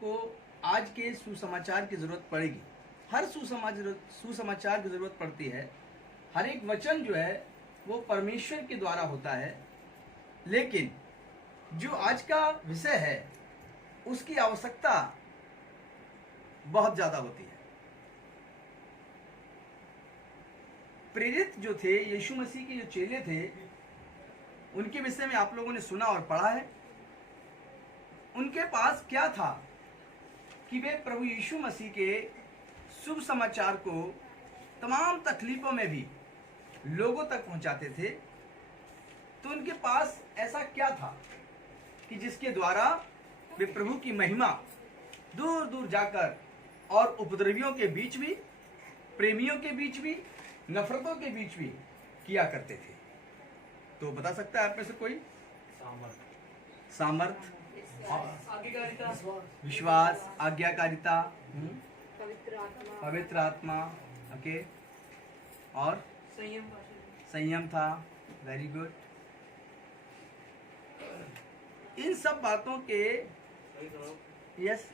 आपको आज के सुसमाचार की जरूरत पड़ेगी। हर सुसमाचार की जरूरत पड़ती है। हर एक वचन जो है वो परमेश्वर के द्वारा होता है, लेकिन जो आज का विषय है उसकी आवश्यकता बहुत ज्यादा होती है। प्रेरित जो थे, यीशु मसीह के जो चेले थे, उनके विषय में आप लोगों ने सुना और पढ़ा है। उनके पास क्या था कि वे प्रभु यीशु मसीह के शुभ समाचार को तमाम तकलीफों में भी लोगों तक पहुंचाते थे। तो उनके पास ऐसा क्या था कि जिसके द्वारा वे प्रभु की महिमा दूर दूर जाकर और उपद्रवियों के बीच भी, प्रेमियों के बीच भी, नफरतों के बीच भी किया करते थे। तो बता सकता है आप में से कोई? सामर्थ, विश्वास, आज्ञाकारिता, पवित्र आत्मा, ओके, और संयम था। Very good. इन सब बातों के यस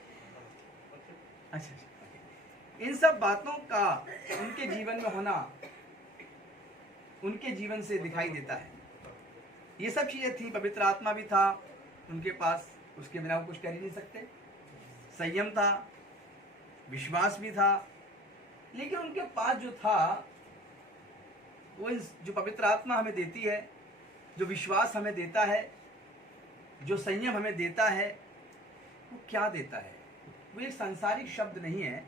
अच्छा, इन सब बातों का उनके जीवन में होना उनके जीवन से दिखाई देता है। ये सब चीजें थी। पवित्र आत्मा भी था उनके पास, उसके बिना वो कुछ कर ही नहीं सकते। संयम था, विश्वास भी था, लेकिन उनके पास जो था वो जो पवित्र आत्मा हमें देती है, जो विश्वास हमें देता है, जो संयम हमें देता है, वो क्या देता है? वो एक सांसारिक शब्द नहीं है,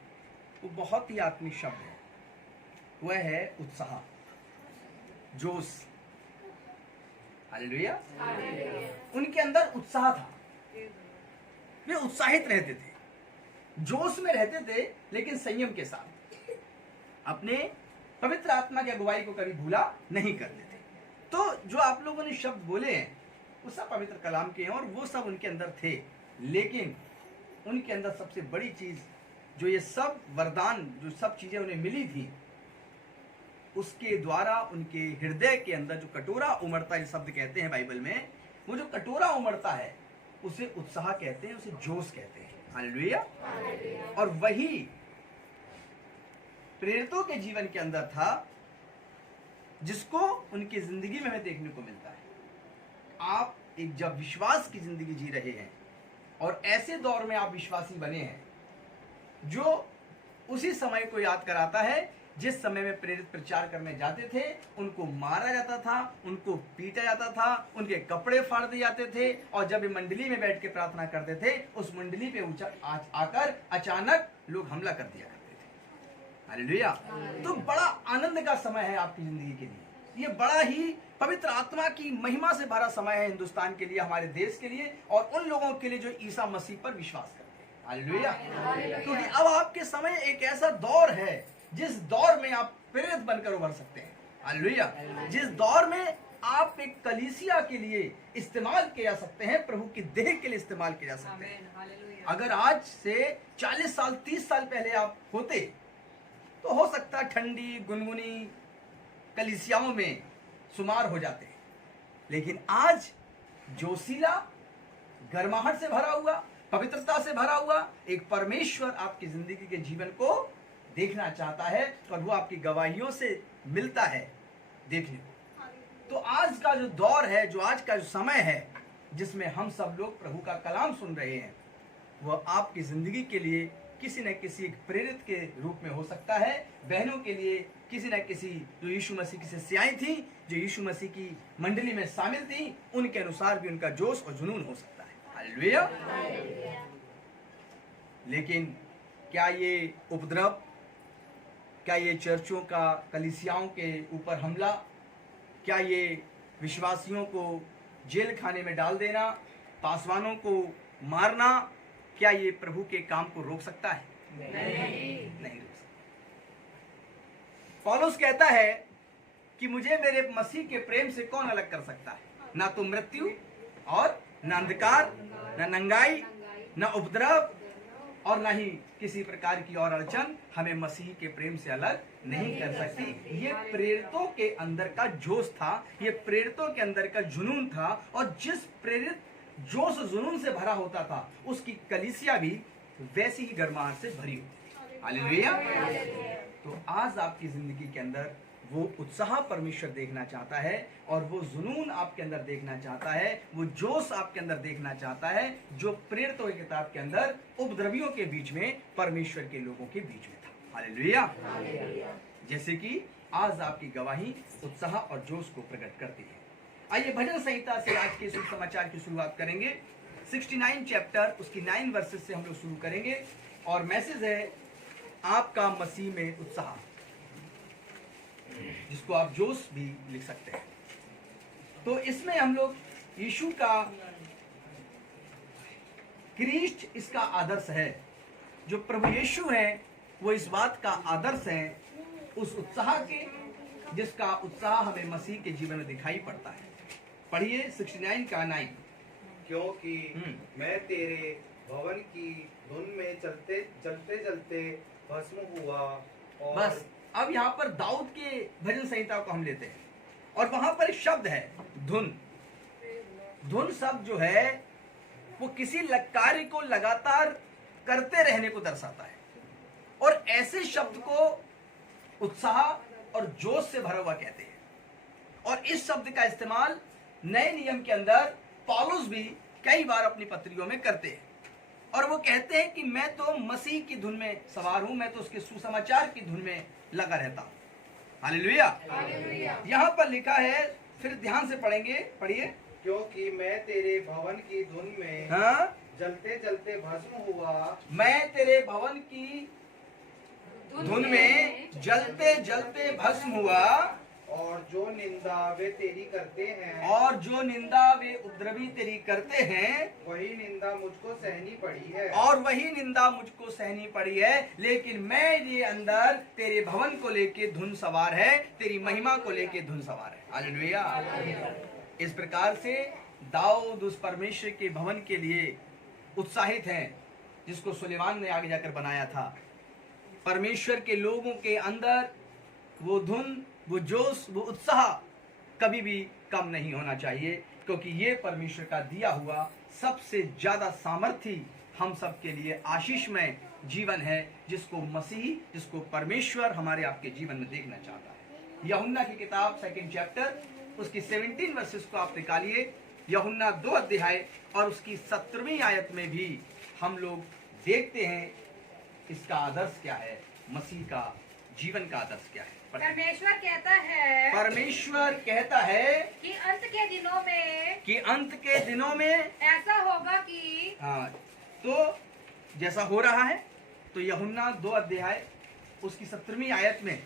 वो बहुत ही आत्मिक शब्द है। वह है उत्साह, जोश। हालेलुया। उनके अंदर उत्साह था, वे उत्साहित रहते थे, जोश में रहते थे, लेकिन संयम के साथ अपने पवित्र आत्मा की अगुवाई को कभी भूला नहीं करते थे। तो जो आप लोगों ने शब्द बोले हैं वो सब पवित्र कलाम के हैं और वो सब उनके अंदर थे। लेकिन उनके अंदर सबसे बड़ी चीज, जो ये सब वरदान, जो सब चीजें उन्हें मिली थी, उसके द्वारा उनके हृदय के अंदर जो कटोरा उमड़ता है, शब्द कहते हैं बाइबल में, वो जो कटोरा उमड़ता है उसे उत्साह कहते हैं, उसे जोश कहते हैं। हालेलुया। और वही प्रेरितों के जीवन के अंदर था, जिसको उनकी जिंदगी में हमें देखने को मिलता है। आप एक जब विश्वास की जिंदगी जी रहे हैं और ऐसे दौर में आप विश्वासी बने हैं, जो उसी समय को याद कराता है जिस समय में प्रेरित प्रचार करने जाते थे, उनको मारा जाता था, उनको पीटा जाता था, उनके कपड़े फाड़ दिए जाते थे, और जब वे मंडली में बैठ के प्रार्थना करते थे, उस मंडली पे आकर अचानक लोग हमला कर दिया करते थे। हालेलुया। तो बड़ा आनंद का समय है आपकी जिंदगी के लिए। ये बड़ा ही पवित्र आत्मा की महिमा से भरा समय है हिंदुस्तान के लिए, हमारे देश के लिए, और उन लोगों के लिए जो ईसा मसीह पर विश्वास करते हैं। हालेलुया। क्योंकि अब आपके समय एक ऐसा दौर है जिस दौर में आप प्रेरित बनकर उभर सकते हैं। हालेलुया। जिस दौर में आप एक कलीसिया के लिए इस्तेमाल किए जा सकते हैं, प्रभु की देह के लिए इस्तेमाल किए जा सकते हैं। अगर आज से 40 साल 30 साल पहले आप होते तो हो सकता है ठंडी गुनगुनी कलीसियाओं में शुमार हो जाते, लेकिन आज जोशीला, गर्माहट से भरा हुआ, पवित्रता से भरा हुआ एक परमेश्वर आपकी जिंदगी के जीवन को देखना चाहता है, और वो आपकी गवाहियों से मिलता है देखने को। तो आज का जो दौर है, जो आज का जो समय है, जिसमें हम सब लोग प्रभु का कलाम सुन रहे हैं, वह आपकी जिंदगी के लिए किसी न किसी एक प्रेरित के रूप में हो सकता है। बहनों के लिए किसी न किसी जो यीशु मसीह की शिष्याएं थी, जो यीशु मसीह की मंडली में शामिल थी, उनके अनुसार भी उनका जोश और जुनून हो सकता है। हालेलुया। लेकिन क्या ये उपद्रव, क्या ये चर्चों का कलीसियाओं के ऊपर हमला, क्या ये विश्वासियों को जेल खाने में डाल देना, पासवानों को मारना, क्या ये प्रभु के काम को रोक सकता है? नहीं रोक सकता। पौलुस कहता है कि मुझे मेरे मसीह के प्रेम से कौन अलग कर सकता है? ना तो मृत्यु और न अंधकार, न नंगाई, न उपद्रव, और न ही किसी प्रकार की और अड़चन हमें मसीह के प्रेम से अलग नहीं कर सकती। ये प्रेरितों के अंदर का जोश था, ये प्रेरितों के अंदर का जुनून था, और जिस प्रेरित जोश जुनून से भरा होता था, उसकी कलीसिया भी वैसी ही गर्माहट से भरी हो। हालेलुया। तो आज आपकी जिंदगी के अंदर वो उत्साह परमेश्वर देखना चाहता है, और वो जुनून आपके अंदर देखना चाहता है, वो जोश आपके अंदर देखना चाहता है, जो प्रेरितों की किताब के अंदर उपद्रवियों के बीच में, परमेश्वर के लोगों के बीच में था। हालेलुया। जैसे कि आज आपकी गवाही उत्साह और जोश को प्रकट करती है। आइए भजन संहिता से आज के शुभ समाचार की शुरुआत करेंगे। 69 चैप्टर उसकी 9 वर्सेस से हम लोग शुरू करेंगे, और मैसेज है आपका मसीह में उत्साह, जिसको आप जोश भी लिख सकते हैं। तो इसमें हम लोग यीशु का क्रिस्ट इसका आदर्श है, जो प्रभु यीशु है वो इस बात का आदर्श है, उस उत्साह के जिसका उत्साह हमें मसीह के जीवन में दिखाई पड़ता है। पढ़िए 69 का 9। क्योंकि मैं तेरे भवन की धुन में चलते चलते भस्म हुआ। और बस अब यहाँ पर दाऊद के भजन संहिता को हम लेते हैं, और वहां पर एक शब्द है धुन। धुन शब्द जो है वो किसी कार्य को लगातार करते रहने को दर्शाता है, और ऐसे शब्द को उत्साह और जोश से भरा हुआ कहते हैं। और इस शब्द का इस्तेमाल नए नियम के अंदर पौलुस भी कई बार अपनी पत्रियों में करते हैं, और वो कहते हैं कि मैं तो मसीह की धुन में सवार हूं, मैं तो उसके सुसमाचार की धुन में लगा रहता हूं। हालेलुया। यहाँ पर लिखा है, फिर ध्यान से पढ़ेंगे, पढ़िए। क्योंकि मैं तेरे भवन की धुन में जलते चलते भस्म हुआ। मैं तेरे भवन की धुन में जलते जलते भस्म हुआ। और जो निंदा वे तेरी करते हैं, और जो निंदा वे उपद्रवी तेरी करते हैं, वही निंदा मुझको सहनी पड़ी है। और वही निंदा मुझको सहनी पड़ी है। लेकिन मैं ये अंदर तेरे भवन को लेके धुन सवार है, तेरी महिमा को लेके धुन सवार है। हालेलुया। इस प्रकार से दाऊद उस परमेश्वर के भवन के लिए उत्साहित हैं, जिसको सुलेमान ने आगे जाकर बनाया था। परमेश्वर के लोगों के अंदर वो धुन, वो जोश, वो उत्साह कभी भी कम नहीं होना चाहिए, क्योंकि ये परमेश्वर का दिया हुआ सबसे ज्यादा सामर्थ्य हम सब के लिए आशीषमय जीवन है, जिसको मसीह, जिसको परमेश्वर हमारे आपके जीवन में देखना चाहता है। यूहन्ना की किताब 2 चैप्टर उसकी 17 वर्सेस को आप निकालिए। यूहन्ना 2 अध्याय और उसकी 17वीं आयत में भी हम लोग देखते हैं इसका आदर्श क्या है, मसीह का जीवन का आदर्श क्या है। परमेश्वर कहता है कि अंत के दिनों में ऐसा होगा कि तो जैसा हो रहा है, तो यूहन्ना 2 अध्याय उसकी 17वीं आयत में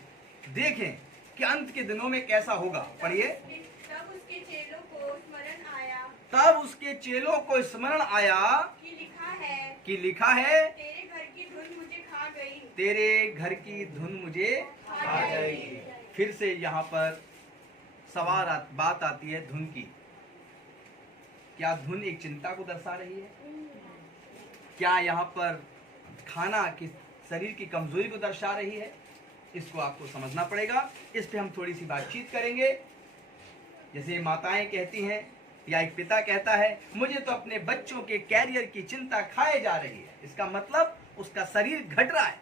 देखें कि अंत के दिनों में कैसा होगा। पढ़िए। तब उसके चेलों को स्मरण आया, तब उसके चेलों को स्मरण आया कि लिखा है तेरे घर की धुन मुझे खा गई, तेरे घर की धुन मुझे खा जाएगी। फिर से यहाँ पर बात आती है धुन की। क्या धुन एक चिंता को दर्शा रही है? क्या यहाँ पर खाना कि शरीर की कमजोरी को दर्शा रही है? इसको आपको समझना पड़ेगा। इस पे हम थोड़ी सी बातचीत करेंगे। जैसे माताएं कहती हैं या एक पिता कहता है, मुझे तो अपने बच्चों के कैरियर की चिंता खाए जा रही है। इसका मतलब उसका शरीर घट रहा है,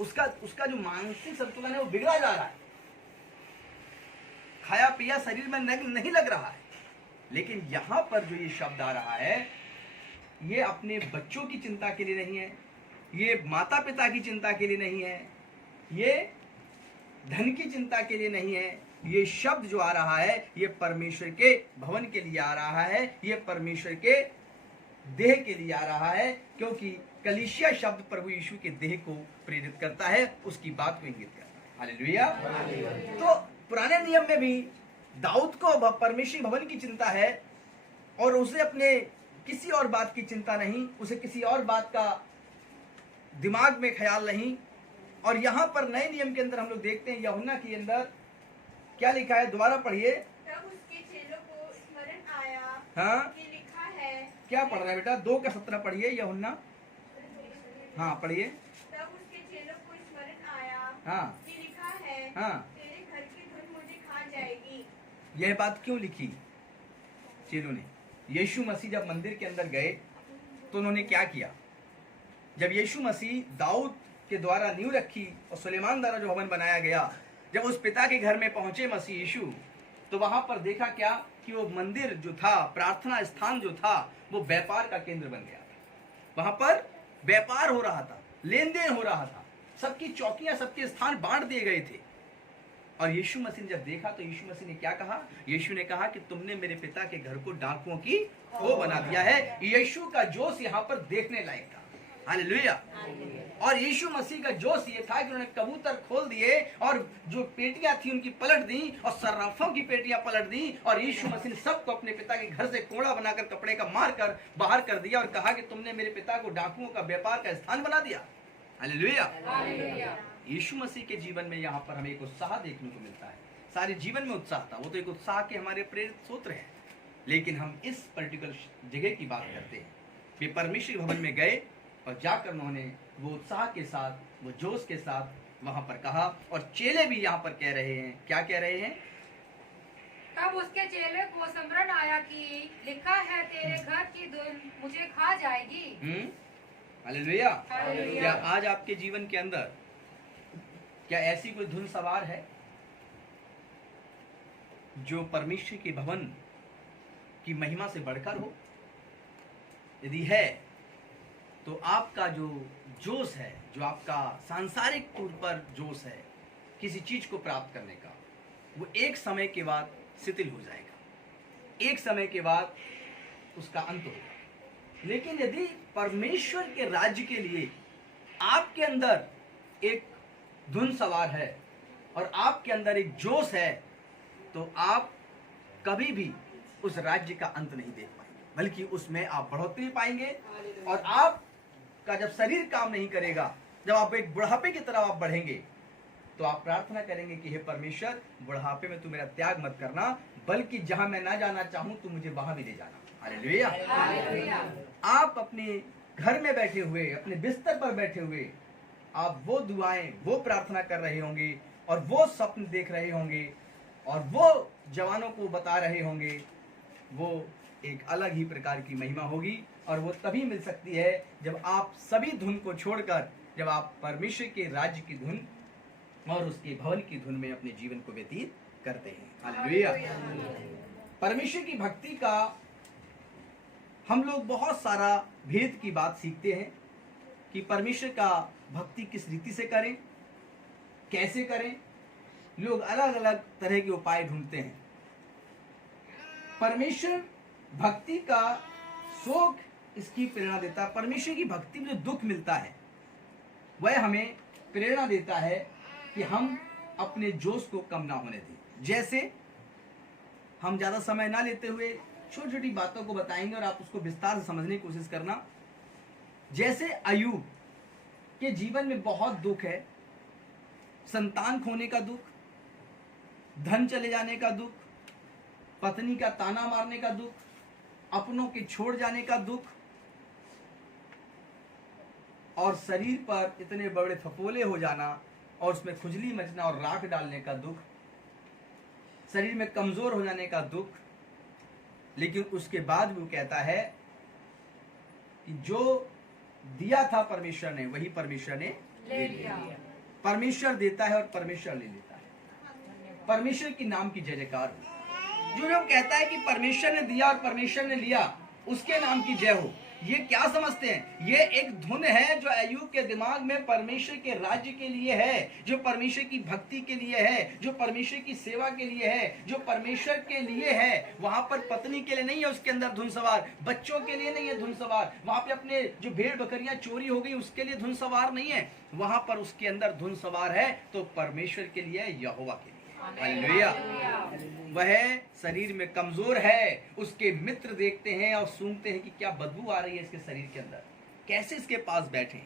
उसका जो मानसिक संतुलन है वो बिगड़ा जा रहा है, खाया पिया शरीर में नहीं लग रहा है। लेकिन यहाँ पर जो ये शब्द आ रहा है, ये अपने बच्चों की चिंता के लिए नहीं है, ये माता पिता की चिंता के लिए नहीं है, ये धन की चिंता के लिए नहीं है। ये शब्द जो आ रहा है, ये परमेश्वर के भवन के लिए आ रहा है, ये परमेश्वर के देह के लिए आ रहा है, क्योंकि कलीसिया शब्द प्रभु यीशु के देह को प्रेरित करता है, उसकी बात को इंगित करता है। हालेलुया। तो पुराने नियम में भी दाऊद को परमेश्वर भवन की चिंता है, और उसे अपने किसी और बात की चिंता नहीं, उसे किसी और बात का दिमाग में ख्याल नहीं। और यहाँ पर नए नियम के अंदर हम लोग देखते हैं, यूहन्ना के अंदर क्या लिखा है, दोबारा पढ़िए। तब उसके चेलों को स्मरण आया कि लिखा है। क्या पढ़ रहा है बेटा? 2:17 पढ़िए यूहन्ना। हाँ पढ़िए। तब उसके चेलों को स्मरण आया कि लिखा है, तेरे घर की धुन मुझे खा जाएगी। यह बात क्यों लिखी चेलों ने? यीशु मसीह जब मंदिर के अंदर गए तो उन्होंने क्या किया? जब यीशु मसीह दाऊद के द्वारा नींव रखी और सुलेमान द्वारा जो भवन बनाया गया, जब उस पिता के घर में पहुंचे मसीह यीशु, तो वहां पर देखा क्या कि वो मंदिर जो था, प्रार्थना स्थान जो था, वो व्यापार का केंद्र बन गया था। वहां पर व्यापार हो रहा था, लेन देन हो रहा था, सबकी चौकियां, सबके स्थान बांट दिए गए थे। और यीशु मसीह ने जब देखा तो यीशु मसीह ने क्या कहा? यीशु ने कहा कि तुमने मेरे पिता के घर को डाकुओं की खो बना दिया है। यीशु का जोश यहाँ पर देखने लायक था। हालेलुया। और यीशु मसीह का जोश ये था कि उन्होंने कबूतर खोल दिए और जो पेटियां थी उनकी पलट दी और सर्राफों की पेटियां पलट दी, और यीशु मसीह ने सबको अपने पिता के घर से कोड़ा बनाकर कपड़े का मार कर बाहर कर दिया और कहा कि तुमने मेरे पिता को डाकुओं का व्यापार का स्थान बना दिया। हालेलुया। यीशु मसीह के जीवन में यहाँ पर हमें एक उत्साह देखने को मिलता है। सारे जीवन में उत्साह था, वो तो एक उत्साह के हमारे प्रेरित सूत्र हैं। लेकिन हम इस पर्टिकुलर जगह की बात करते हैं। वे परमेश्वर भवन में गए और जाकर उन्होंने वो उत्साह के साथ, वो जोश के साथ वहां पर कहा, और चेले भी यहाँ पर कह रहे हैं, क्या कह रहे हैं? तब उसके चेले को स्मरण आया कि लिखा है तेरे घर की धुन मुझे खा जाएगी। हालेलुया। क्या आज आपके जीवन के अंदर क्या ऐसी कोई धुन सवार है जो परमेश्वर के भवन की महिमा से बढ़कर हो? यदि है तो आपका जो जोश है, जो आपका सांसारिक तौर पर जोश है किसी चीज को प्राप्त करने का, वो एक समय के बाद शिथिल हो जाएगा, एक समय के बाद उसका अंत होगा। लेकिन यदि परमेश्वर के राज्य के लिए आपके अंदर एक धुन सवार है और आपके अंदर एक जोश है, तो आप कभी भी उस राज्य का अंत नहीं देख पाएंगे, बल्कि उसमें आप बढ़ोतरी पाएंगे। और आपका जब शरीर काम नहीं करेगा, जब आप एक बुढ़ापे की तरफ आप बढ़ेंगे, तो आप प्रार्थना करेंगे कि हे परमेश्वर, बुढ़ापे में तू मेरा त्याग मत करना, बल्कि जहां मैं ना जाना चाहूं तू मुझे वहां भी ले जाना। हालेलुया। आप अपने घर में बैठे हुए, अपने बिस्तर पर बैठे हुए, आप वो दुआएं, वो प्रार्थना कर रहे होंगे और वो स्वप्न देख रहे होंगे और वो जवानों को बता रहे होंगे। वो एक अलग ही प्रकार की महिमा होगी, और वो तभी मिल सकती है जब आप सभी धुन को छोड़कर, जब आप परमेश्वर के राज्य की धुन और उसके भवन की धुन में अपने जीवन को व्यतीत करते हैं। हालेलुया। परमेश्वर की भक्ति का हम लोग बहुत सारा भेद की बात सीखते हैं कि परमेश्वर का भक्ति किस रीति से करें, कैसे करें। लोग अलग अलग तरह के उपाय ढूंढते हैं। परमेश्वर भक्ति का शोक इसकी प्रेरणा देता है। परमेश्वर की भक्ति में जो दुख मिलता है वह हमें प्रेरणा देता है कि हम अपने जोश को कम ना होने दें। जैसे हम ज्यादा समय ना लेते हुए छोटी छोटी बातों को बताएंगे और आप उसको विस्तार से समझने की कोशिश करना। जैसे अय्यूब के जीवन में बहुत दुख है, संतान खोने का दुख, धन चले जाने का दुख, पत्नी का ताना मारने का दुख, अपनों के छोड़ जाने का दुख, और शरीर पर इतने बड़े फफोले हो जाना और उसमें खुजली मचना और राख डालने का दुख, शरीर में कमजोर हो जाने का दुख। लेकिन उसके बाद भी वो कहता है कि जो दिया था परमेश्वर ने, वही परमेश्वर ने ले लिया। परमेश्वर देता है और परमेश्वर ले लेता है। परमेश्वर की नाम की जय जयकार हो। जो जब कहता है कि परमेश्वर ने दिया और परमेश्वर ने लिया, उसके नाम की जय हो, ये क्या समझते हैं? ये एक धुन है जो अय्यूब के दिमाग में परमेश्वर के राज्य के लिए है, जो परमेश्वर की भक्ति के लिए है, जो परमेश्वर की सेवा के लिए है, जो परमेश्वर के लिए है। वहां पर पत्नी के लिए नहीं है उसके अंदर धुन सवार, बच्चों के लिए नहीं है धुन सवार, वहां पे अपने जो भेड़ बकरियां चोरी हो गई उसके लिए धुन सवार नहीं है। वहां पर उसके अंदर धुन सवार है तो परमेश्वर के लिए, यहोवा के लिए। हालेलुया। वह शरीर में कमजोर है, उसके मित्र देखते हैं और सूंघते हैं कि क्या बदबू आ रही है इसके शरीर के अंदर, कैसे इसके पास बैठे।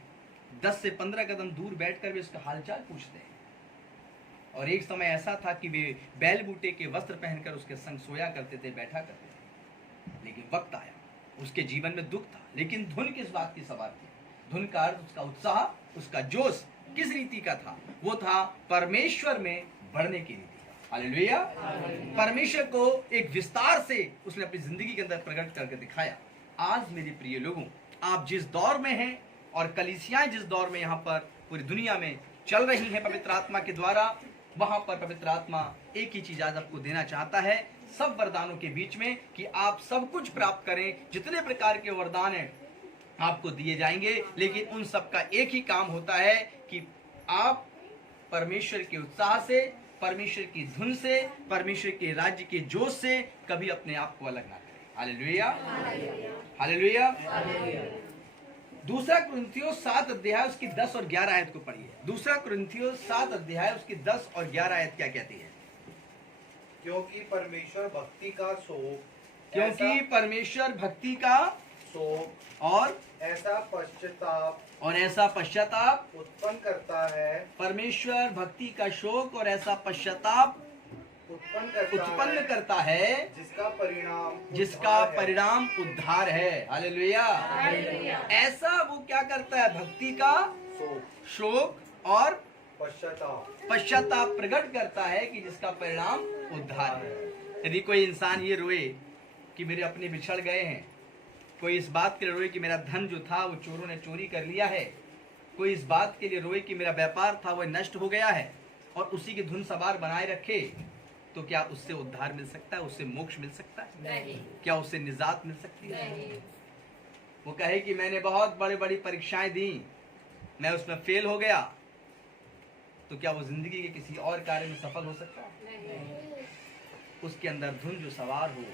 10 से 15 कदम दूर बैठकर वे उसका हालचाल पूछते हैं। और एक समय ऐसा था कि वे बैल बूटे के वस्त्र पहनकर उसके संग सोया करते थे, बैठा करते थे। लेकिन वक्त आया, उसके जीवन में दुख था, लेकिन धुन किस बात की सवार थी? धुन का अर्थ उसका उत्साह, उसका जोश किस रीति का था? वो था परमेश्वर में बढ़ने की रीति। हालेलुया। परमेश्वर को एक विस्तार से उसने अपनी जिंदगी के अंदर प्रकट करके दिखाया। आज मेरे प्रिय लोगों, आप जिस दौर में हैं और कलीसियाएं जिस दौर में यहाँ पर पूरी दुनिया में चल रही हैं पवित्र आत्मा के द्वारा, वहां पर पवित्र आत्मा एक ही चीज आज आपको देना चाहता है, सब वरदानों के बीच में, कि आप सब कुछ प्राप्त करें। जितने प्रकार के वरदान हैं आपको दिए जाएंगे, लेकिन उन सब का एक ही काम होता है कि आप परमेश्वर के उत्साह से, परमेश्वर की धुन से, परमेश्वर के राज्य के जोश से कभी अपने आप को अलग ना करें। Hallelujah, hallelujah. दूसरा कुरिन्थियों 7 अध्याय उसकी 10 और 11 आयत को पढ़िए। दूसरा कुरिन्थियों 7 अध्याय उसकी 10 और 11 आयत क्या कहती है? क्योंकि परमेश्वर भक्ति का शोक, क्योंकि परमेश्वर भक्ति का शोक और ऐसा पश्चाताप उत्पन्न करता है, परमेश्वर भक्ति का शोक और ऐसा पश्चाताप उत्पन्न करता है जिसका परिणाम उद्धार है। हालेलुया। ऐसा वो क्या करता है? भक्ति का शोक और पश्चाताप प्रकट करता है कि जिसका परिणाम उद्धार है। यदि कोई इंसान ये रोए कि मेरे अपने बिछड़ गए हैं, कोई इस बात के लिए रोए कि मेरा धन जो था वो चोरों ने चोरी कर लिया है, कोई इस बात के लिए रोए कि मेरा व्यापार था वो नष्ट हो गया है, और उसी की धुन सवार बनाए रखे, तो क्या उससे उद्धार मिल सकता है? उससे मोक्ष मिल सकता है? नहीं। क्या उससे निजात मिल सकती है? नहीं। वो कहे कि मैंने बहुत बड़ी बड़ी परीक्षाएं दी, मैं उसमें फेल हो गया, तो क्या वो जिंदगी के किसी और कार्य में सफल हो सकता है? नहीं। उसके अंदर धुन जो सवार हो,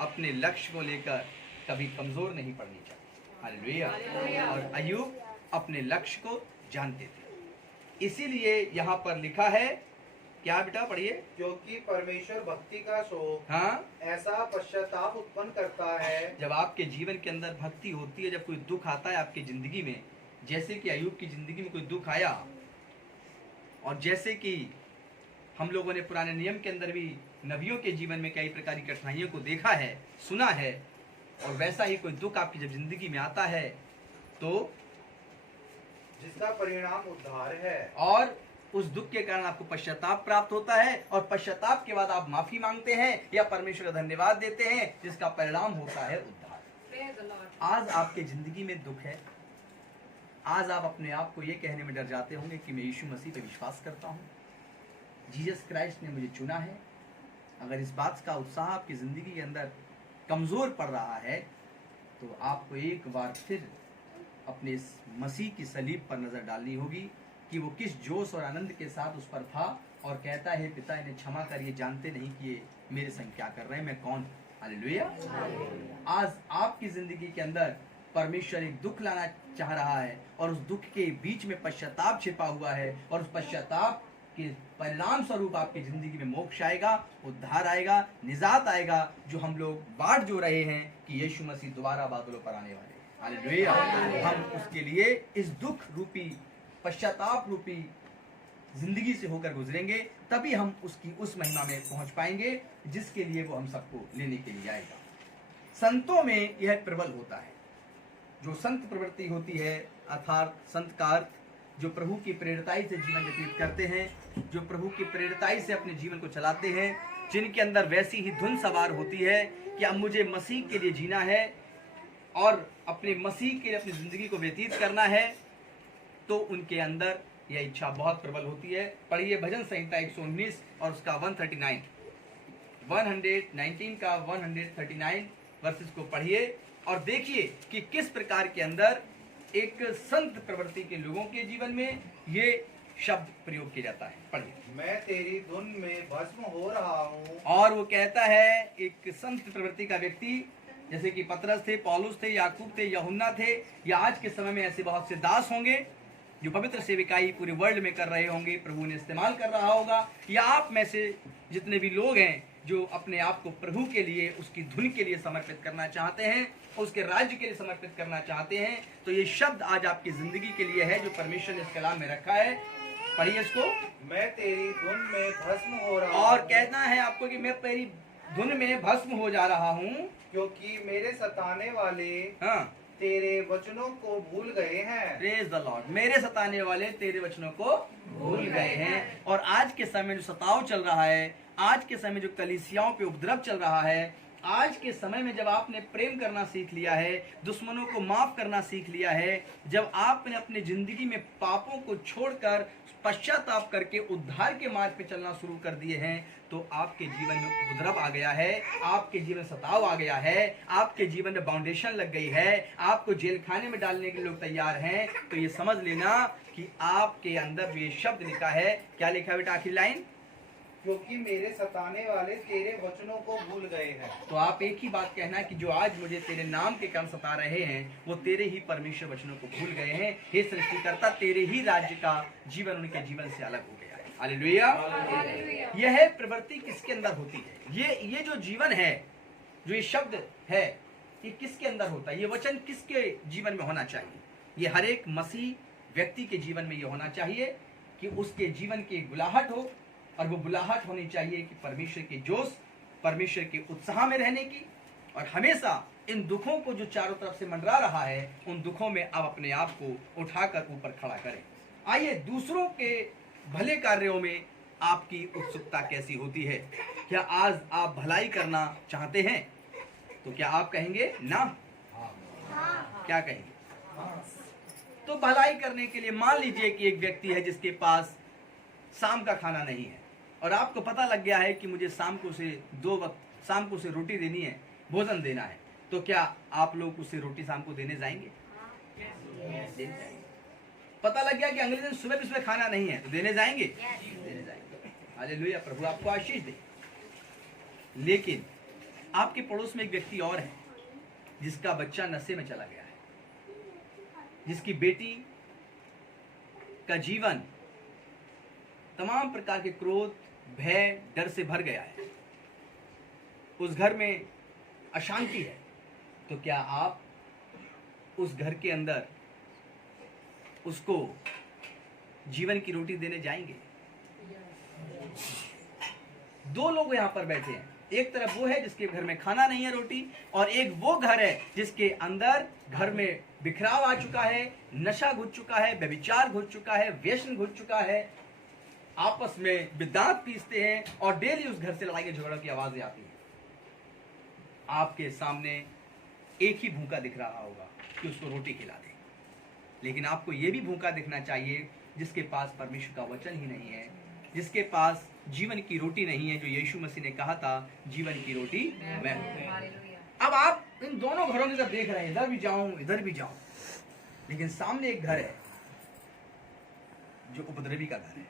अपने लक्ष्य को लेकर कभी कमजोर नहीं पड़नी चाहिए। हालेलुया। और अय्यूब अपने लक्ष्य को जानते थे, इसीलिए यहाँ पर लिखा है, क्या बेटा पढ़िए? क्योंकि परमेश्वर भक्ति का शोक, हाँ, ऐसा पश्चाताप उत्पन्न करता है। जब आपके जीवन के अंदर भक्ति होती है, जब कोई दुख आता है आपकी जिंदगी में, जैसे कि अय्यूब की जिंदगी में कोई दुख आया, और जैसे कि हम लोगों ने पुराने नियम के अंदर भी नबियों के जीवन में कई प्रकार की कठिनाइयों को देखा है, सुना है, और वैसा ही कोई दुख आपकी जब जिंदगी में आता है तो जिसका परिणाम उद्धार है, और उस दुख के कारण आपको पश्चाताप प्राप्त होता है, और पश्चाताप के बाद आप माफी मांगते हैं या परमेश्वर का धन्यवाद देते हैं, जिसका परिणाम होता है उद्धार। आज आपके जिंदगी में दुख है, आज आप अपने आप को ये कहने में डर जाते होंगे कि मैं यीशु मसीह पे विश्वास करता हूँ, जीसस क्राइस्ट ने मुझे चुना है। अगर इस बात का उत्साह आपकी जिंदगी के अंदर कमजोर पड़ रहा है, तो आपको एक बार फिर अपने इस मसीह की सलीब पर नजर डालनी होगी कि वो किस जोश और आनंद के साथ उस पर था, और कहता है, पिता इन्हें क्षमा कर, ये जानते नहीं कि ये मेरे संग क्या कर रहे हैं, मैं कौन। हालेलुया। आज आपकी जिंदगी के अंदर परमेश्वर एक दुख लाना चाह रहा है, और उस दुख के बीच में पश्चाताप छिपा हुआ है, और उस पश्चाताप के परिणाम स्वरूप आपकी जिंदगी में मोक्ष आएगा, उद्धार आएगा, निजात आएगा, जो हम लोग बाट जो रहे हैं कि यीशु मसीह दोबारा बादलों पर आने वाले। हालेलुया। हम उसके लिए इस दुख रूपी, पश्चाताप रूपी जिंदगी से होकर गुजरेंगे, तभी हम उसकी उस महिमा में पहुंच पाएंगे जिसके लिए वो हम सबको लेने के लिए आएगा। संतों में यह प्रबल होता है, जो संत प्रवृत्ति होती है, अर्थात संत का अर्थ जो प्रभु की प्रेरिताई से जीवन व्यतीत करते हैं, जो प्रभु की प्रेरिताई से अपने जीवन को चलाते हैं, जिनके अंदर वैसी ही धुन सवार होती है कि अब मुझे मसीह के लिए जीना है और अपने मसीह के लिए अपनी जिंदगी को व्यतीत करना है, तो उनके अंदर यह इच्छा बहुत प्रबल होती है। पढ़िए भजन संहिता 119 और उसका 139, 119 का 139 वर्सेस को पढ़िए, और देखिए कि किस प्रकार के अंदर एक संत प्रवृत्ति के लोगों के जीवन में ये शब्द प्रयोग किया जाता है। पढ़िए। मैं तेरी धुन में भस्म हो रहा हूँ। और वो कहता है, एक संत प्रवृत्ति का व्यक्ति, जैसे कि पतरस थे, पौलुस थे, याकूब थे, यूहन्ना थे, या आज के समय में ऐसे बहुत से दास होंगे जो पवित्र सेविकाई पूरे वर्ल्ड में कर रहे होंगे, प्रभु ने इस्तेमाल कर रहा होगा, या आप में से जितने भी लोग हैं जो अपने आप को प्रभु के लिए, उसकी धुन के लिए समर्पित करना चाहते हैं, उसके राज्य के लिए समर्पित करना चाहते हैं, तो ये शब्द आज आपकी जिंदगी के लिए है जो परमेश्वर ने इस कलाम में रखा है। पढ़िए इसको। मैं तेरी धुन में भस्म हो रहा हूँ। और कहना है आपको कि मैं तेरी धुन में भस्म हो जा रहा हूँ, क्योंकि मेरे सताने वाले हाँ, तेरे वचनों को भूल गए हैं। Praise the Lord. मेरे सताने वाले तेरे वचनों को भूल गए हैं। और आज के समय जो सताव चल रहा है, आज के समय जो कलीसियाओं पे उपद्रव चल रहा है, आज के समय में जब आपने प्रेम करना सीख लिया है, दुश्मनों को माफ करना सीख लिया है, जब आपने अपनी जिंदगी में पापों को छोड़कर पश्चाताप करके उद्धार के मार्ग पे चलना शुरू कर दिए हैं, तो आपके जीवन में उपद्रव आ गया है, आपके जीवन में सताव आ गया है, आपके जीवन में बाउंडेशन लग गई है, आपको जेल खाने में डालने के लिए लोग तैयार हैं, तो ये समझ लेना कि आपके अंदर जो ये शब्द लिखा है, क्या लिखा है बेटा आखिरी लाइन? क्योंकि मेरे सताने वाले तेरे वचनों को भूल गए हैं। तो आप एक ही बात कहना कि जो आज मुझे तेरे नाम के कारण सता रहे हैं, वो तेरे ही परमेश्वर वचनों को भूल गए हैं। हे सृष्टिकर्ता, तेरे ही राज्य का जीवन उनके जीवन से अलग हो गया है। हालेलुया। यह प्रवृत्ति किसके अंदर होती है? ये जो जीवन है, जो ये शब्द है, ये किसके अंदर होता है? ये वचन किसके जीवन में होना चाहिए? ये हर एक मसीह व्यक्ति के जीवन में ये होना चाहिए कि उसके जीवन की बुलाहट हो, और वो बुलाहट होनी चाहिए कि परमेश्वर के जोश, परमेश्वर के उत्साह में रहने की, और हमेशा इन दुखों को जो चारों तरफ से मंडरा रहा है, उन दुखों में अब अपने आप को उठाकर ऊपर खड़ा करें। आइए, दूसरों के भले कार्यों में आपकी उत्सुकता कैसी होती है? क्या आज आप भलाई करना चाहते हैं? तो क्या आप कहेंगे ना? क्या कहेंगे? तो भलाई करने के लिए मान लीजिए कि एक व्यक्ति है जिसके पास शाम का खाना नहीं है, और आपको पता लग गया है कि मुझे शाम को उसे 2 वक्त शाम को उसे रोटी देनी है, भोजन देना है, तो क्या आप लोग उसे रोटी शाम को देने जाएंगे? पता लग गया कि अगले दिन सुबह भी सुबह खाना नहीं है, तो देने जाएंगे? देने जाएंगे। हालेलुया, प्रभु आपको आशीष दे। लेकिन आपके पड़ोस में एक व्यक्ति और है जिसका बच्चा नशे में चला गया है, जिसकी बेटी का जीवन तमाम प्रकार के क्रोध, भय, डर से भर गया है, उस घर में अशांति है, तो क्या आप उस घर के अंदर उसको जीवन की रोटी देने जाएंगे? 2 लोग यहाँ पर बैठे हैं, एक तरफ वो है जिसके घर में खाना नहीं है, रोटी, और एक वो घर है जिसके अंदर घर में बिखराव आ चुका है, नशा घुस चुका है, व्यभिचार घुस चुका है, व्यसन घुस चुका है, आपस में बिदात पीसते हैं, और डेली उस घर से लड़ाई झगड़ों की आवाजें आती हैं। आपके सामने एक ही भूखा दिख रहा होगा कि उसको रोटी खिला दे, लेकिन आपको यह भी भूखा दिखना चाहिए जिसके पास परमेश्वर का वचन ही नहीं है, जिसके पास जीवन की रोटी नहीं है, जो यीशु मसीह ने कहा था, जीवन की रोटी मैं हूं। अब आप इन दोनों घरों की तरफ देख रहे हैं, इधर भी जाऊं इधर भी जाऊं, लेकिन सामने एक घर है जो उपद्रवी का घर है,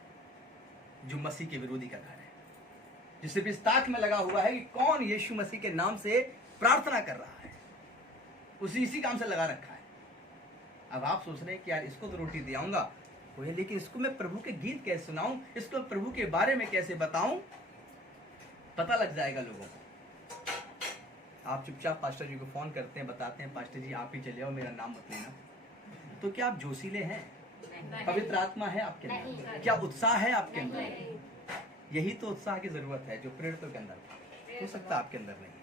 जो मसीह के विरोधी का घर है, जो सिर्फ इस ताक में लगा हुआ है कि कौन यीशु मसीह के नाम से प्रार्थना कर रहा है, इसी काम से लगा रखा है। अब आप सोच रहे हैं कि यार इसको तो रोटी दे आऊंगा, लेकिन इसको मैं प्रभु के गीत कैसे सुनाऊं, इसको प्रभु के बारे में कैसे बताऊं? पता लग जाएगा लोगों को। आप चुपचाप पास्टर जी को फोन करते हैं, बताते हैं पास्टर जी आप ही चले आओ, मेरा नाम मत लेना। तो क्या आप जोशीले हैं? पवित्र आत्मा है आपके अंदर? क्या उत्साह है आपके अंदर? यही तो उत्साह की जरूरत है जो प्रेरितों के अंदर हो सकता है, आपके अंदर नहीं है।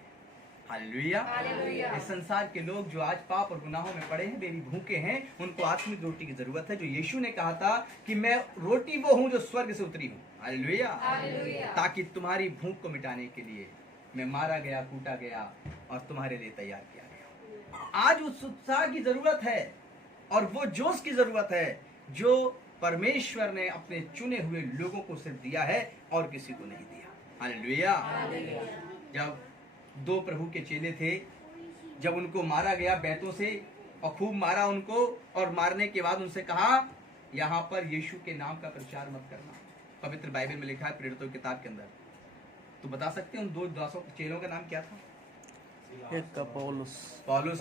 हालेलुया। इस संसार के लोग जो आज पाप और गुनाहों में पड़े हैं, वे भी भूखे हैं, उनको आत्मिक रोटी की जरूरत है, जो यीशु ने कहा था कि मैं रोटी वो हूं जो स्वर्ग से उतरी हूं। हालेलुया। ताकि तुम्हारी भूख को मिटाने के लिए मैं मारा गया, कूटा गया और तुम्हारे लिए तैयार किया गया। आज उस उत्साह की जरूरत है और वो जोश की जरूरत है जो परमेश्वर ने अपने चुने हुए लोगों को सिर्फ दिया है और किसी को नहीं दिया। हालेलुया। जब 2 प्रभु के चेले थे, जब उनको मारा गया बैतों से और खूब मारा उनको, और मारने के बाद उनसे कहा यहाँ पर यीशु के नाम का प्रचार मत करना। पवित्र बाइबल में लिखा है प्रेरितों की किताब के अंदर। तो बता सकते हैं उन 2 दासों चेलों का नाम क्या था? एक का पौलुस और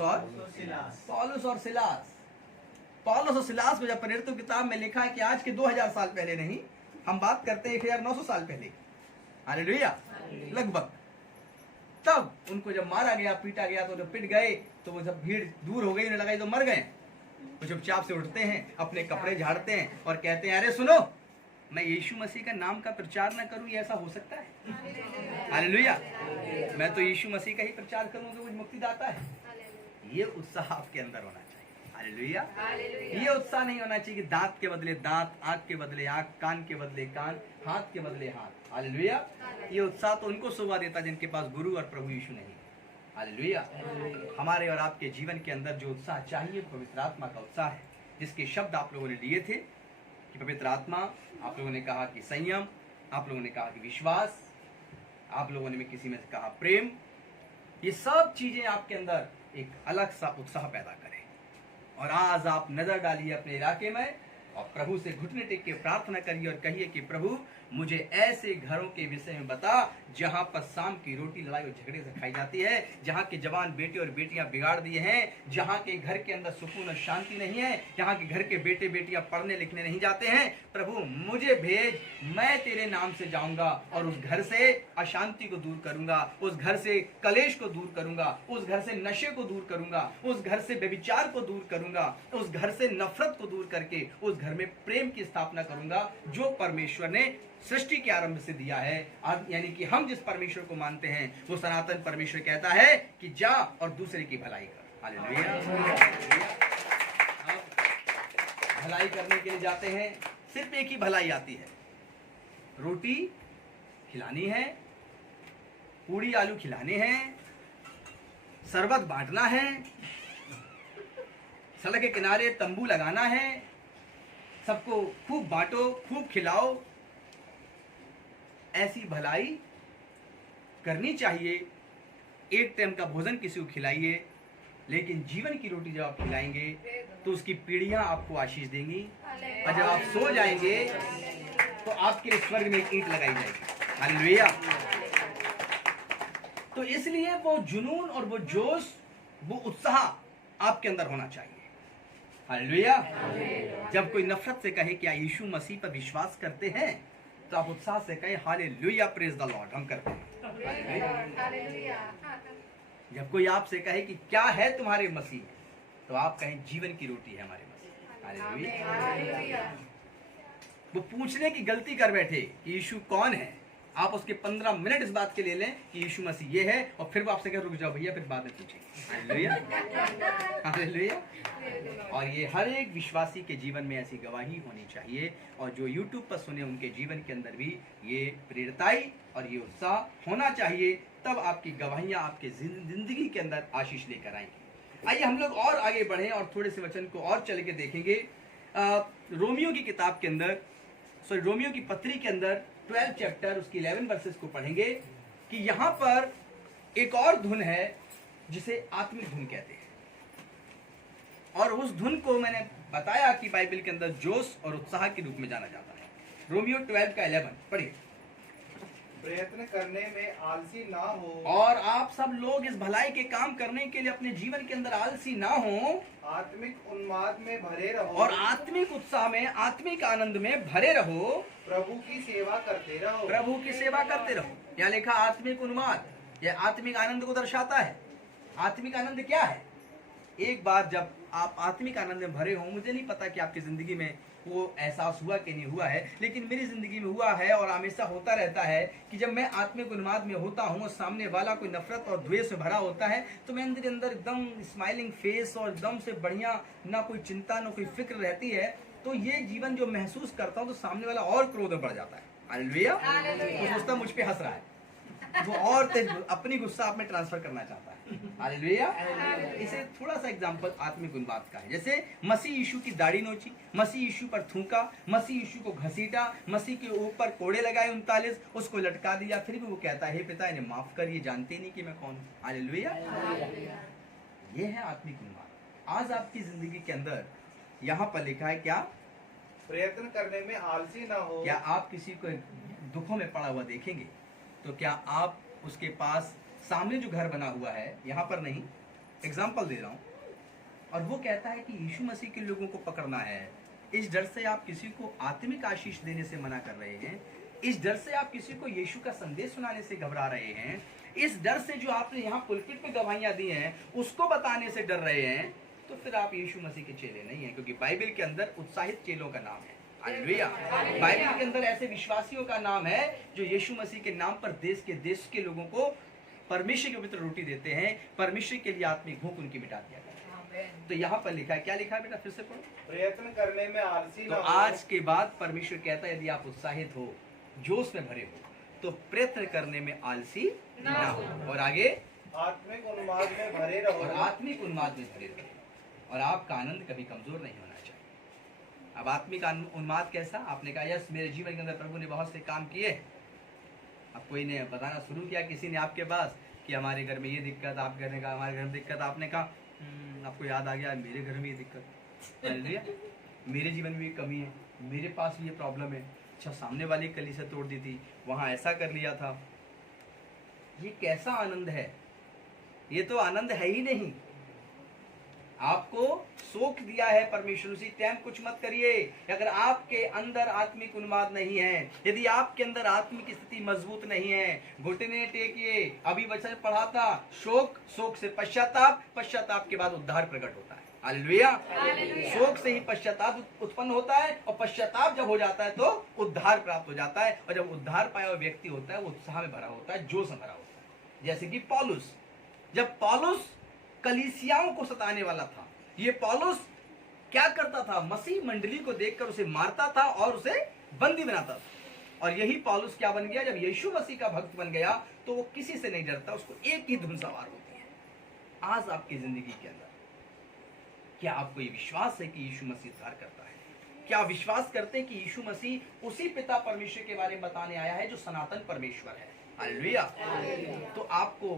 सिलास। पौलुस और सिलास को जब प्रेरितों की किताब में लिखा है कि आज के 2000 साल पहले नहीं, हम बात करते हैं 1900 साल पहले, हालेलुया, लगभग, तब उनको जब मारा गया, पीटा गया, तो जब पिट गए तो वो जब भीड़ दूर हो गई, उन्हें लगा तो मर गए, वो चुपचाप से उठते हैं, अपने कपड़े झाड़ते हैं और कहते हैं अरे सुनो, मैं यीशु मसीह का नाम का प्रचार न करूं, ये ऐसा हो सकता है? हालेलुया। मैं तो यीशु मसीह का ही प्रचार करूं तो मुझे मुक्ति दाता है। ये उत्साह आपके अंदर होना चाहिए। हालेलुया। ये उत्साह नहीं होना चाहिए कि दांत के बदले दांत, आंख के बदले आंख, कान के बदले कान, हाथ के बदले हाथ। हालेलुया। ये उत्साह तो उनको शोभा देता जिनके पास गुरु और प्रभु यीशु नहीं। हालेलुया। हमारे और आपके जीवन के अंदर जो उत्साह चाहिए पवित्र आत्मा का उत्साह है, जिसके शब्द आप लोगों ने लिए थे कि पवित्र आत्मा, आप लोगों ने कहा कि संयम, आप लोगों ने कहा कि विश्वास, आप लोगों ने किसी में कहा प्रेम। ये सब चीजें आपके अंदर एक अलग सा उत्साह पैदा करें। और आज आप नजर डालिए अपने इलाके में और प्रभु से घुटने टेक के प्रार्थना करिए और कहिए कि प्रभु मुझे ऐसे घरों के विषय में बता जहां पर शाम की रोटी लड़ाई और झगड़े से खाई जाती है, जहां के जवान बेटे और बेटियां बिगाड़ दिए हैं, जहां के घर के अंदर सुकून और शांति नहीं है, जहां के घर के बेटे बेटियां पढ़ने लिखने नहीं जाते हैं। प्रभु मुझे भेज, मैं तेरे नाम से जाऊंगा और उस घर से अशांति को दूर करूंगा, उस घर से कलेश को दूर करूंगा, उस घर से नशे को दूर करूंगा, उस घर से व्यभिचार को दूर करूंगा, उस घर से नफरत को दूर करके उस घर में प्रेम की स्थापना करूंगा जो परमेश्वर ने सृष्टि के आरंभ से दिया है। यानी कि हम जिस परमेश्वर को मानते हैं वो सनातन परमेश्वर कहता है कि जा और दूसरे की भलाई कर। हालेलुया। भलाई करने के लिए जाते हैं, सिर्फ एक ही भलाई आती है, रोटी खिलानी है, पूड़ी आलू खिलाने हैं, शरबत बांटना है, सड़क के किनारे तंबू लगाना है, सबको खूब बांटो, खूब खिलाओ। ऐसी भलाई करनी चाहिए। एक टाइम का भोजन किसी को खिलाइए, लेकिन जीवन की रोटी जब आप खिलाएंगे तो उसकी पीढ़ियां आपको आशीष देंगी, और जब आप सो जाएंगे तो आपके लिए स्वर्ग में एक ईंट लगाई जाएगी। हालेलुया। तो इसलिए वो जुनून और वो जोश, वो उत्साह आपके अंदर होना चाहिए। हालेलुया। जब कोई नफरत से कहे कि यीशु मसीह पर विश्वास करते हैं, तो आप उत्साह से कहें हालेलुया, प्रेज द लॉर्ड, हम करते हैं। जब कोई आपसे कहे कि क्या है तुम्हारे मसीह, तो आप कहें जीवन की रोटी है हमारे मसीह। हालेलुया। वो पूछने की गलती कर बैठे कि यीशु कौन है, आप उसके 15 मिनट इस बात के ले लें कि यीशु मसीह ये है, और फिर वो आपसे कहे रुक जाओ भैया, फिर बाद में पूछेंगे। हालेलुया। हालेलुया। और ये हर एक विश्वासी के जीवन में ऐसी गवाही होनी चाहिए, और जो YouTube पर सुने उनके जीवन के अंदर भी ये प्रेरिताई और ये उत्साह होना चाहिए। तब आपकी गवाहियां आपके जिंदगी के अंदर आशीष लेकर आएंगी। आइए हम लोग और आगे बढ़ें और थोड़े से वचन को और चल के देखेंगे। रोमियो की किताब के अंदर, रोमियो की पत्री के अंदर 12 चैप्टर उसकी 11 वर्सेस को पढ़ेंगे कि यहाँ पर एक और धुन है जिसे आत्मिक धुन कहते हैं, और उस धुन को मैंने बताया कि बाइबल के अंदर जोश और उत्साह के रूप में जाना जाता है। रोमियो 12 का 11 पढ़िए। प्रयत्न करने में आलसी ना हो, और आप सब लोग इस भलाई के काम करने के लिए अपने जीवन के अंदर आलसी ना हो, आत्मिक उन्माद में भरे रहो, और आत्मिक उत्साह में, आत्मिक आनंद में भरे रहो, प्रभु की सेवा करते रहो। प्रभु की सेवा करते रहो। यहाँ लिखा आत्मिक उन्माद, यह आत्मिक आनंद को दर्शाता है। आत्मिक आनंद क्या है? एक बार जब आप आत्मिक आनंद में भरे हो, मुझे नहीं पता कि आपकी जिंदगी में वो एहसास हुआ कि नहीं हुआ है, लेकिन मेरी जिंदगी में हुआ है और हमेशा होता रहता है कि जब मैं आत्मिक उन्माद में होता हूँ और सामने वाला कोई नफरत और द्वेष में भरा होता है, तो मैं अंदर अंदर एकदम स्माइलिंग फेस और एकदम से बढ़िया, ना कोई चिंता ना कोई फिक्र रहती है। तो ये जीवन जो महसूस करता हूँ तो सामने वाला और क्रोध में बढ़ जाता है। हालेलुया। तो सोचता मुझ पे हंस रहा है, वो और अपनी गुस्सा आप में ट्रांसफर करना चाहता है। हालेलुया। इसे थोड़ा सा एग्जांपल आत्मिक उन्माद का है। जैसे मसीह यीशु की दाढ़ी नोची, मसीह यीशु पर थूका, मसीह यीशु को घसीटा, मसीह के ऊपर कोड़े लगाए 39, उसको लटका दिया, फिर भी वो कहता है हे पिता इन्हें माफ कर, ये जानते नहीं कि मैं कौन हूँ। हालेलुया। ये है आत्मिक उन्माद। आज आपकी जिंदगी के अंदर यहाँ पर लिखा है क्या? प्रयत्न करने में आलसी ना हो। क्या आप किसी को दुखों में पड़ा हुआ देखेंगे तो क्या आप उसके पास सामने जो घर बना हुआ है, यहाँ पर नहीं, एग्जाम्पल दे रहा हूँ, और वो कहता है कि यीशु मसीह के लोगों को पकड़ना है, इस डर से आप किसी को आत्मिक आशीष देने से मना कर रहे हैं, इस डर से आप किसी को यीशु का संदेश सुनाने से घबरा रहे हैं, इस डर से जो आपने यहाँ पुलपिट में गवाहियां दी हैं उसको बताने से डर रहे हैं, तो फिर आप यीशु मसीह के चेले नहीं हैं। क्योंकि बाइबल के अंदर उत्साहित चेलों का नाम है। हालेलुया। बाइबल के अंदर ऐसे विश्वासियों का नाम है जो यीशु मसीह के नाम पर देश के लोगों को परमेश्वर की पवित्र रोटी देते हैं, परमेश्वर के लिए आत्मिक भूख उनकी मिटा दिया जाता है। तो यहाँ पर लिखा है, क्या लिखा है बेटा, फिर से पढ़ो। प्रयत्न करने में आलसी तो ना हो। आज के बाद परमेश्वर कहता है यदि आप उत्साहित हो, जोश में भरे हो, तो प्रयत्न करने में आलसी ना हो। और आगे आत्मिक उन्माद में भरे रहो और आत्मिक उन्माद में भरे रहो, और आपका आनंद कभी कमजोर नहीं होना चाहिए। अब आत्मिक उन्माद कैसा? आपने कहा यस, मेरे जीवन के अंदर प्रभु ने बहुत से काम किए। अब कोई ने बताना शुरू किया, किसी ने आपके पास कि हमारे घर में ये दिक्कत, आप घर ने कहा हमारे घर में दिक्कत, आपने कहा आपको याद आ गया मेरे घर में ये दिक्कत, मेरे जीवन में ये कमी है, मेरे पास भी ये प्रॉब्लम है। अच्छा, सामने वाली कली से तोड़ दी थी, वहां ऐसा कर लिया था। ये कैसा आनंद है? ये तो आनंद है ही नहीं। आपको शोक दिया है परमेश्वर, उसी टाइम कुछ मत करिए। अगर आपके अंदर आत्मिक उन्माद नहीं है, यदि आपके अंदर आत्मिक स्थिति मजबूत नहीं है, घुटने टेकिए। अभी वचन पढ़ा था, शोक, शोक से पश्चाताप, पश्चाताप के बाद उद्धार प्रकट होता है। हालेलुया। शोक से ही पश्चाताप उत्पन्न होता है, और पश्चाताप जब हो जाता है तो उद्धार प्राप्त हो जाता है। और जब उद्धार पाया हुआ व्यक्ति होता है, वो उत्साह में भरा होता है, जोश में भरा होता है। जैसे कि पौलुस, जब पौलुस कलीसियाओं को सताने वाला था, ये पौलुस क्या करता था? मसीह मंडली को देखकर उसे मारता था और उसे बंदी बनाता था। और यही पौलुस क्या बन गया? जब यीशु मसीह का भक्त बन गया तो वो किसी से नहीं डरता, उसको एक ही धुन सवार होती है। आज आपकी जिंदगी के अंदर क्या आपको ये विश्वास है कि यीशु मसीह उद्धार करता है? क्या आप विश्वास करते हैं कि यीशु मसीह उसी पिता परमेश्वर के बारे में बताने आया है जो सनातन परमेश्वर है? हालेलुया। तो आपको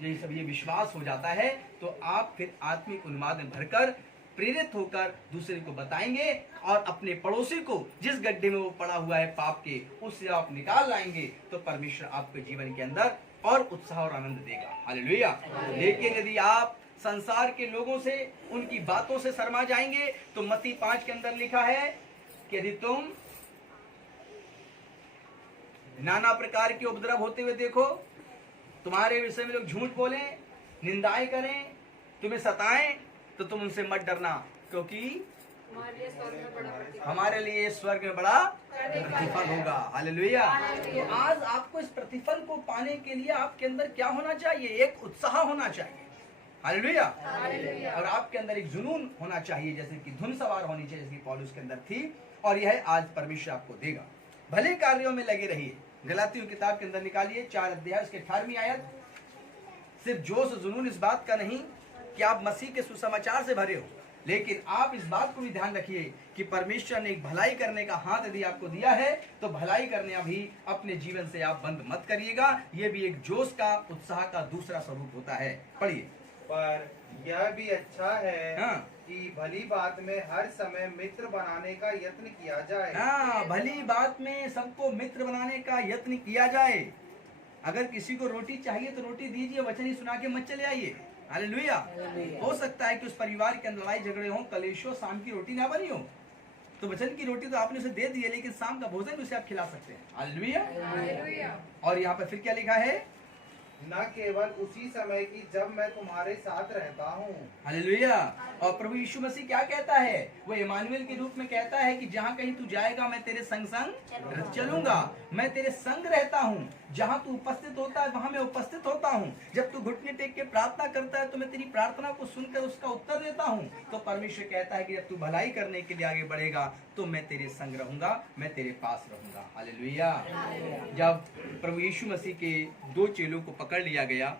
ये विश्वास हो जाता है तो आप फिर आत्मिक उन्माद में भरकर प्रेरित होकर दूसरे को बताएंगे, और अपने पड़ोसी को जिस गड्ढे में वो पड़ा हुआ है पाप के, उससे आप निकाल लाएंगे, तो परमेश्वर आपके जीवन के अंदर और उत्साह और आनंद देगा। हालेलुया। लेकिन यदि आप संसार के लोगों से, उनकी बातों से शर्मा जाएंगे, तो मत्ती 5 के अंदर लिखा है कि यदि तुम नाना प्रकार के उपद्रव होते हुए देखो, तुम्हारे विषय में लोग झूठ बोले, निंदाएं करें, तुम्हें सताएं, तो तुम उनसे मत डरना, क्योंकि हमारे लिए स्वर्ग में बड़ा प्रतिफल होगा। हालेलुया। तो आज आपको इस प्रतिफल को पाने के लिए आपके अंदर क्या होना चाहिए? एक उत्साह होना चाहिए। हालेलुया। और आपके अंदर एक जुनून होना चाहिए, जैसे कि धुन सवार होनी चाहिए, जैसे कि पौलुस के अंदर थी। और यह आज परमेश्वर आपको देगा। भले कार्यों में लगे रहिए। गलातियों किताब के अंदर निकालिए 4 अध्याय उसके 18वीं आयत। सिर्फ जोश जुनून इस बात का नहीं कि आप मसीह के सुसमाचार से भरे हो, लेकिन आप इस बात को भी ध्यान रखिए कि परमेश्वर ने एक भलाई करने का हाथ यदि आपको दिया है, तो भलाई करने अभी अपने जीवन से आप बंद मत करिएगा। ये भी एक जोश का, उत्साह का दूसरा स्वरूप होता है। पढ़िए। पर यह भी अच्छा है हाँ। कि भली बात में हर समय मित्र बनाने का यत्न किया जाए। हाँ, भली बात में सबको मित्र बनाने का यत्न किया जाए। अगर किसी को रोटी चाहिए तो रोटी दीजिए, वचन ही सुना के मत चले आइए। हालेलुया। हो सकता है कि उस परिवार के अंदर लड़ाई झगड़े हो, कलेश हो, शाम की रोटी ना बनी हो, तो वचन की रोटी तो आपने उसे दे दी है, लेकिन शाम का भोजन उसे आप खिला सकते हैं। हालेलुया। और यहाँ पर फिर क्या लिखा है? न केवल उसी समय की जब मैं तुम्हारे साथ रहता हूँ। हालेलुया। और प्रभु यीशु मसीह क्या कहता है? वो इमानुएल के रूप में कहता है कि जहाँ कहीं तू जाएगा मैं तेरे संग संग चलूंगा, मैं तेरे संग रहता हूँ। जहाँ तू उपस्थित होता है वहां मैं उपस्थित होता हूँ। जब तू घुटने टेक के प्रार्थना करता है तो मैं तेरी प्रार्थना को सुनकर उसका उत्तर देता हूँ। तो परमेश्वर कहता है कि जब तू भलाई करने के लिए आगे बढ़ेगा तो मैं तेरे संग रहूंगा, मैं तेरे पास रहूंगा। हालेलुया। जब प्रभु यीशु मसीह के 2 चेलों को पकड़ लिया गया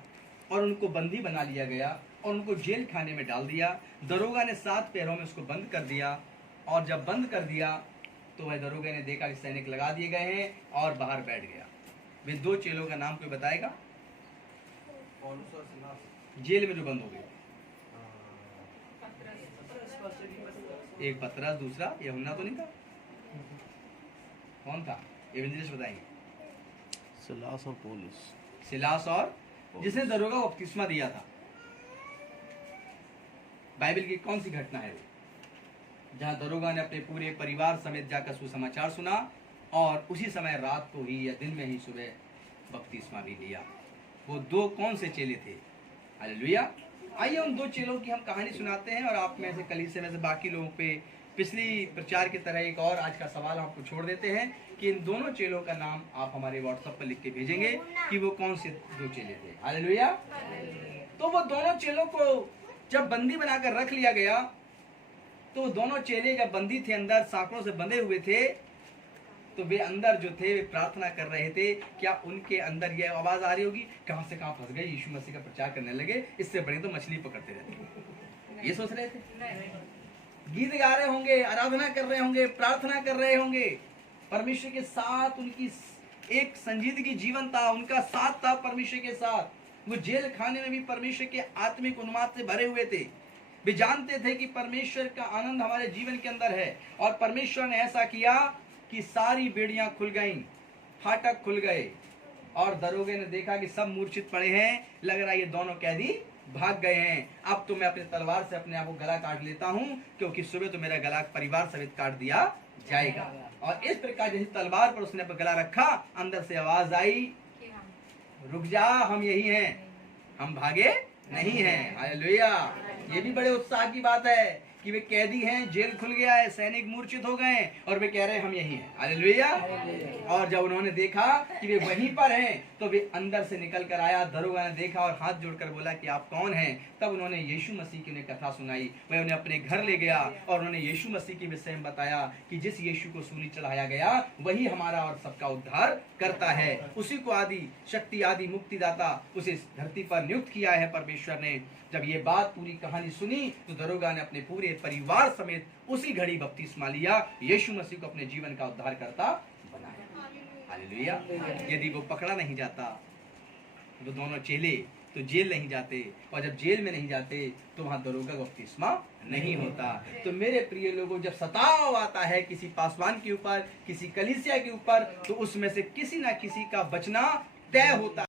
और उनको बंदी बना लिया गया और उनको जेल खाने में डाल दिया, दरोगा ने 7 पैरों में उसको बंद कर दिया। और जब बंद कर दिया तो वह दरोगा ने देखा कि सैनिक लगा दिए गए हैं और बाहर बैठ गया। वे 2 चेलों का नाम कोई बताएगा? जेल में जो बंद हो गए, एक पतरस, दूसरा यूहन्ना तो नहीं था? कौन था? एवेंजलिस्ट बताएंगे। सिलास और पौलुस। सिलास और जिसने दरोगा को बपतिस्मा दिया था। बाइबल की कौन सी घटना है वो, जहां दरोगा ने अपने पूरे परिवार समेत जाकर सुसमाचार सुना और उसी समय रात को ही या दिन में ही सुबह बपतिस्मा भी लिया? वो 2 कौन से चेले थे? हालेलुया। आइए उन 2 चेलों की हम कहानी सुनाते हैं और आप में से कलीसिया में से बाकी लोगों पे पिछली प्रचार की तरह एक और आज का सवाल आपको छोड़ देते हैं कि इन दोनों चेलों का नाम आप हमारे व्हाट्सएप पर लिख के भेजेंगे कि वो कौन से 2 चेले थे। हालेलुया। तो वो दोनों चेलों को जब बंदी बनाकर रख लिया गया तो दोनों चेले जब बंदी थे, अंदर साकड़ों से बंधे हुए थे, तो वे अंदर जो थे वे प्रार्थना कर रहे थे। क्या उनके अंदर यह आवाज आ रही होगी, कहां से कहां फंस गए, यीशु मसीह का प्रचार करने लगे, इससे बड़े तो मछली पकड़ते रहते। ये सोच रहे थे। गीत गा रहे होंगे, आराधना कर रहे होंगे, प्रार्थना कर रहे होंगे, परमेश्वर के साथ उनकी एक संजीदगी जीवन था, उनका साथ था परमेश्वर के साथ। वो जेल खाने में भी परमेश्वर के आत्मिक उन्माद से भरे हुए थे। वे जानते थे कि परमेश्वर का आनंद हमारे जीवन के अंदर है, और परमेश्वर ने ऐसा किया कि सारी बेड़ियां खुल गईं, फाटक खुल गए, और दरोगे ने देखा कि सब मूर्छित पड़े हैं। लग रहा है ये दोनों कैदी भाग गए हैं। अब तो मैं अपने तलवार से अपने आप को गला काट लेता हूं, क्योंकि सुबह तो मेरा गला परिवार समेत काट दिया जाएगा। और इस प्रकार जैसे तलवार पर उसने गला रखा, अंदर से आवाज आई, रुक जा, हम यही हैं, हम भागे नहीं हैं। हालेलुया। ये भी बड़े उत्साह की बात है कि वे कैदी हैं, जेल खुल गया है, सैनिक मूर्छित हो गए, और वे कह रहे हैं हम यही हैं। हालेलुया। और जब उन्होंने देखा कि वे वहीं पर हैं, तो वे अंदर से निकल कर आया। दरोगा ने देखा और हाथ जोड़कर बोला कि आप कौन हैं। तब उन्होंने यीशु मसीह की उन्हें कथा सुनाई। वह उन्हें अपने घर ले गया और उन्होंने यीशु मसीह के विषय में बताया कि जिस यीशु को सूली चढ़ाया गया वही हमारा और सबका उद्धार करता है। उसी को आदि शक्ति, आदि मुक्तिदाता, उसे इस धरती पर नियुक्त किया है परमेश्वर ने। जब ये बात पूरी कहानी सुनी तो दरोगा ने अपने पूरे परिवार समेत उसी घड़ी बपतिस्मा लिया, यीशु मसीह को अपने जीवन का उद्धार करता बनाया। हालेलुया। यदि वो पकड़ा नहीं जाता, वो दोनों चेले तो जेल नहीं जाते, और जब जेल में नहीं जाते तो वहां दरोगा का बपतिस्मा नहीं होता। तो मेरे प्रिय लोगों, जब सताव आता है किसी पासवान के ऊपर, किसी कलीसिया के ऊपर, तो उसमें से किसी ना किसी का बचना तय होता है।